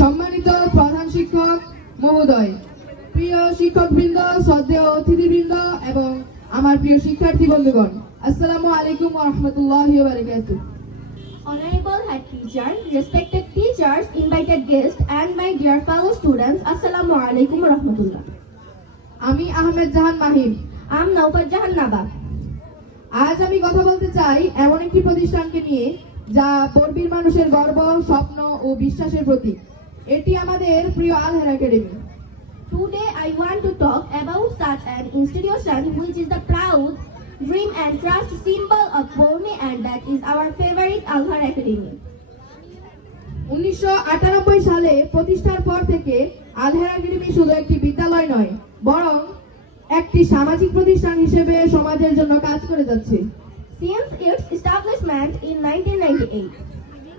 সম্মানিত প্রধান শিক্ষক মহোদয় প্রিয় শিক্ষকবৃন্দ শ্রদ্ধেয় অতিথিবৃন্দ এবং আমার প্রিয় শিক্ষার্থী বন্ধুগণ আসসালামু আলাইকুম রহমতুল্লাহ Honorable head teacher, respected teachers, invited guests, and my dear fellow students, Assalamu alaikum wa rahmatullah. আমি আহমেদ জাহান Mahim I'm Naufat Jahan Nabab. আজ আমি কথা বলতে চাই এমন একটি প্রতিষ্ঠানকে নিয়ে যা পর্বীর মানুষের গর্ব স্বপ্ন ও বিশ্বাসের প্রতীক এটি আমাদের প্রিয় Alhara academy. Today I want to talk about such an institution which is the proud dream and trust symbol of borne and that is our favourite Alhara academy উনিশশো আটানব্বই সালে প্রতিষ্ঠার পর থেকে আলহার একাডেমি শুধু একটি বিদ্যালয় নয় বরং একটি সামাজিক প্রতিষ্ঠান হিসেবে সমাজের জন্য কাজ করে যাচ্ছে। CS it's establishment in nineteen ninety eight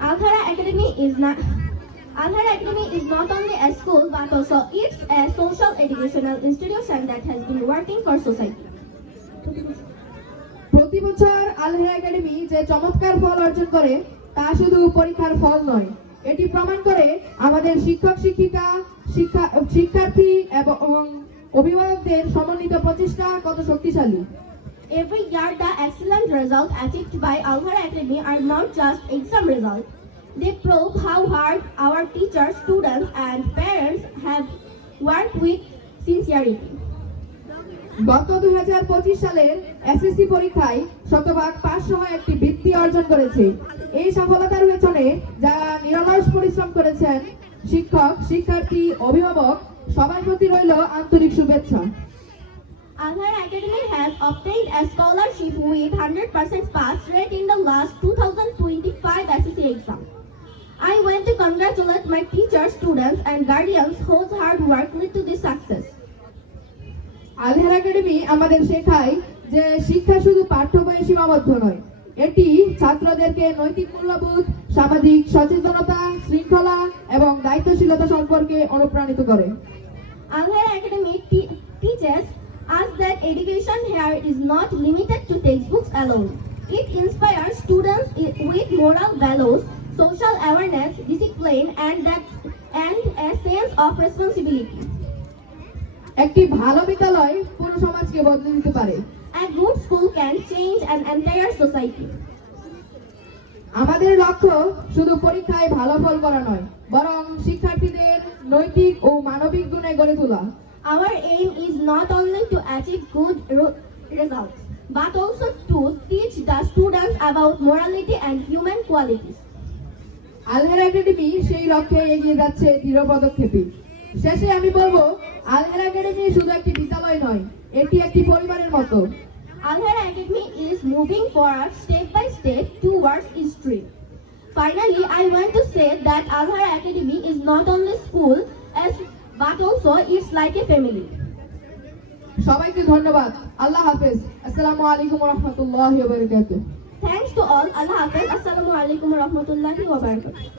Alhara academy is না Alhara Academy is not only a school but also it's a social educational institution that has been working for society. প্রতি বছর আলহের একাডেমি যে চমৎকার ফল অর্জন করে তা শুধু পরীক্ষার ফল নয় এটি প্রমাণ করে আমাদের শিক্ষক শিক্ষিকা শিক্ষা শিক্ষার্থী এবং অভিভাবকদের সমন্বিত প্রচেষ্টা কত শক্তিশালী Every year, the excellent results achieved by Alhara Academy are not just exam results. They prove how hard our teachers, students, and parents have worked with sincerity. গত দুই সালের এসএসসি পরীক্ষায় শতভাগ সহ একটি বৃত্তি অর্জন করেছে এই সফলতার পেছনে যারা নিরলস পরিশ্রম করেছেন শিক্ষক শিক্ষার্থী অভিভাবক সবার প্রতি রইল আন্তরিক শুভেচ্ছা Alhara Academy has obtained a scholarship with 100% pass rate in the last 2025 SSC exam. Want to congratulate my teachers, students, and guardians whose hard work led to this success. Alhara academy আমাদের শেখায় যে শিক্ষা শুধু পাঠ্য বইয়ে সীমাবদ্ধ নয় এটি ছাত্রদেরকে নৈতিক মূল্যবোধ সামাজিক সচেতনতা শৃঙ্খলা এবং দায়িত্বশীলতা সম্পর্কে অনুপ্রাণিত করে Academy te- teaches us that education here is not limited to textbooks alone. It inspires students with moral values, social awareness, discipline, and that and a sense of responsibility. একটি ভালো বিদ্যালয় পুরো সমাজকে বদলে দিতে পারে A good school can change an entire society. আমাদের লক্ষ্য শুধু পরীক্ষায় ভালো ফল করা নয় বরং শিক্ষার্থীদের নৈতিক ও মানবিক গুণে গড়ে তোলা Our aim is not only to achieve good results, but also to teach the students about morality and human qualities. Alhara academy সেই লক্ষ্যে এগিয়ে যাচ্ছে দৃঢ় পদক্ষেপে। শেষে আমি বলব আলহার একাডেমি শুধু একটি বিদ্যালয় নয় এটি একটি পরিবারের মতো। Alhara academy is moving forward step by step towards finally I want to say that Alhara academy is not only school S but also it's like family সবাইকে ধন্যবাদ। আল্লাহ হাফেজ। আসসালামু আলাইকুম রহমতুল্লাহ To all. Allah Hafiz. Assalamu alaikum wa rahmatullahi wa barakatuh.